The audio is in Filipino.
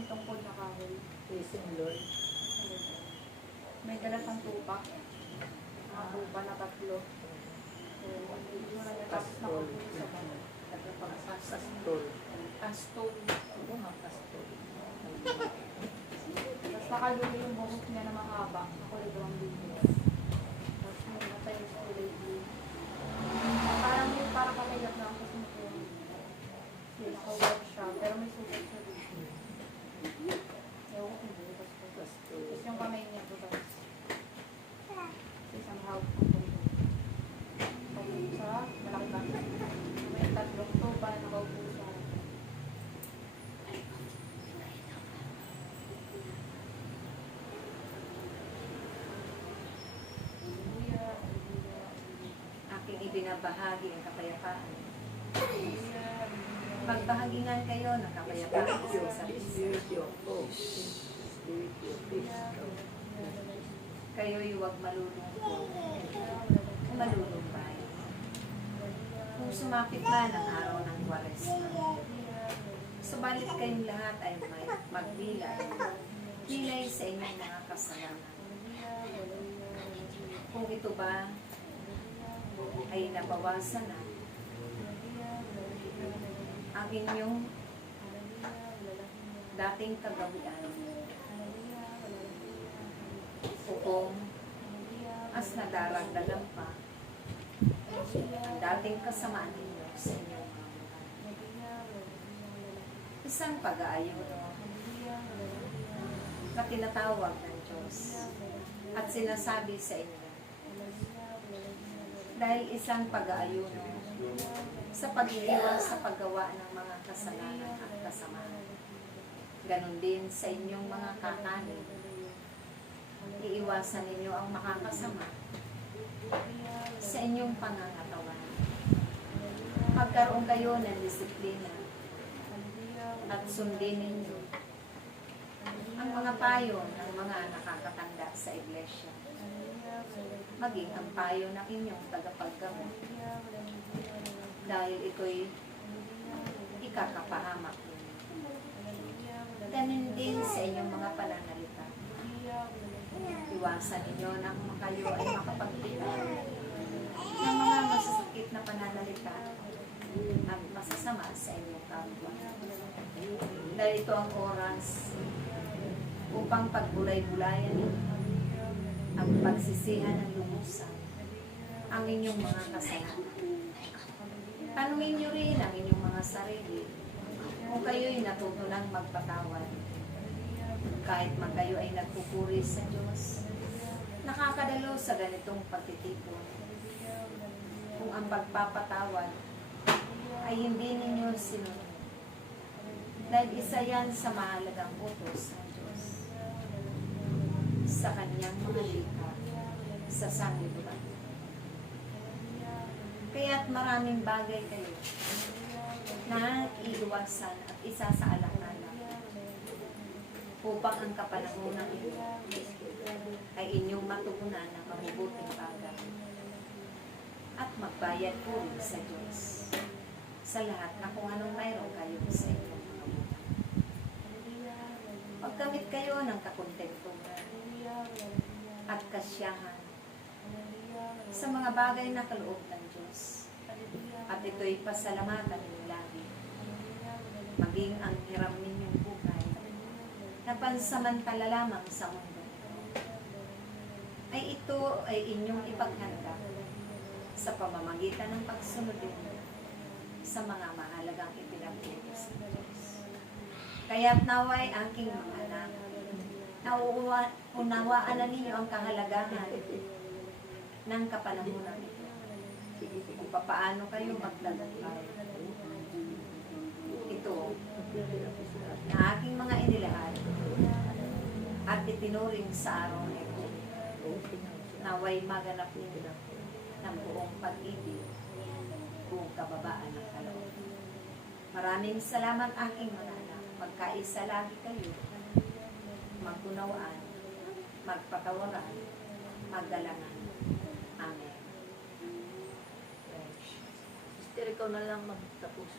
may tungkol na kahoy. Praising Lord. May dala pang tupak. Mga tupa na 3. So, hindi mo na niya tapos nakapulong sa baba. Pastol. Pastol. Oo nga, pastol. Tapos nakaluli yung buhok niya na mahaba. Kulay doon dito. Tapos may matay sa kulay blue. Parang kakayap na ang kasi mo po. Naka-work siya. Pero may sugat siya dito. Ewan ko hindi. Tapos yung kamay niya po. Tapos isang hawak po. Tapos sa malaki ba? May 3 tupa na nakaupo sa Aking ibinabahagi ang kapayapaan. Magbahagingan kayo ng kapayapaan sa isa't isa. Spiritual. Oh. Spiritual. Kayo'y huwag malulungkot. Malulumbay. Kung sumapit man ang araw ng Kwaresma, subalit kayong lahat ay may magbilay. Bilay sa inyong mga kasalanan. Kung ito ba ay nabawasan na, ang inyong dating kagawian, o kung mas nadaragdagan pa ang dating kasamaan ninyo sa inyong mga buhay. Isang pag-aayon na tinatawag ng Diyos at sinasabi sa inyo, dahil isang pag-aayon sa pag-iiwas sa paggawa ng mga kasalanan at kasamaan. Ganon din sa inyong mga kakanin. Iiwasan ninyo ang makakasama sa inyong pangangatawan. Magkaroon kayo ng disiplina at sundin ninyo ang mga payo ng mga nakakatanda sa iglesia, maging ang payo ng inyong tagapaggamot, dahil ito'y ikakapahamak ninyo. Ganun din sa inyong mga pananalita. Iwasan ninyo na kung kayo ay makapagkita ng mga masasakit na pananalita at masasama sa inyong kapwa. Dahil ito ang oras upang pagbulay-bulayan ang pagsisihan ng lumusan ang inyong mga kasalanan. Tanungin nyo rin ang inyong mga sarili kung kayo'y natuto ng magpatawad. Kahit man kayo ay nagpupuri sa Diyos, nakakadalo sa ganitong pagtitipon. Kung ang pagpapatawad ay hindi ninyo sinunod, dahil isa yan sa mahalagang utos ng Diyos sa kanyang mga likha sa sanlibutan. Kaya't maraming bagay kayo na iiwasan at isasaalang-alang upang ang kapanahunan ito ay inyong matugunan ng mabubuting bagay at magbayad po rin sa Diyos sa lahat na kung anong mayroon kayo sa inyong mga buhay. Magkamit kayo ng kakontentuhan at kasiyahan sa mga bagay na kaloob ng Diyos, at ito'y pasalamatan ninyo lagi, maging ang hiram ninyong buhay na pansamantala lamang sa mundo ay ito ay inyong ipaghanda sa pamamagitan ng pagsunod ninyo sa mga mahalagang ipinag-utos ng Diyos. Kaya't naway aking mga anak, unawaan na ninyo ang kahalagahan ng kapanahunan ito, kung paano kayo magtagumpay. Ito na aking mga inilahad at itinuring sa araw na ito, naway maganap ninyo ng buong pag-ibig, buong kababaan ng kaloob. Maraming salamat aking mga anak. Magkaisa lagi kayo, magkunawaan, magpatawaran, magdalangan. Amen. Sister, ikaw na lang magtapos.